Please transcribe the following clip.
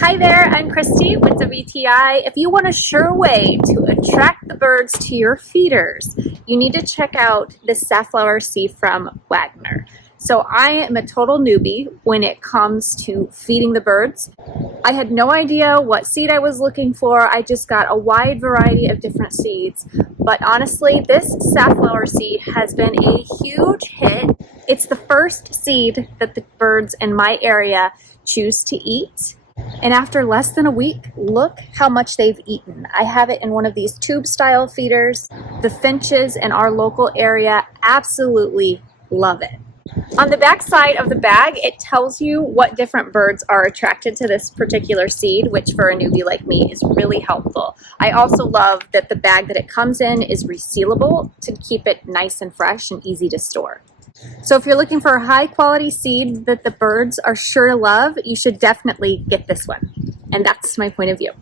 Hi there, I'm Christy with WTI. If you want a sure way to attract the birds to your feeders, you need to check out the safflower seed from Wagner. So I am a total newbie when it comes to feeding the birds. I had no idea what seed I was looking for. I just got a wide variety of different seeds. But honestly, this safflower seed has been a huge hit. It's the first seed that the birds in my area choose to eat. And after less than a week, look how much they've eaten. I have it in one of these tube style feeders. The finches in our local area absolutely love it. On the back side of the bag, it tells you what different birds are attracted to this particular seed, which for a newbie like me is really helpful. I also love that the bag that it comes in is resealable to keep it nice and fresh and easy to store. So if you're looking for a high quality seed that the birds are sure to love, you should definitely get this one. And that's my point of view.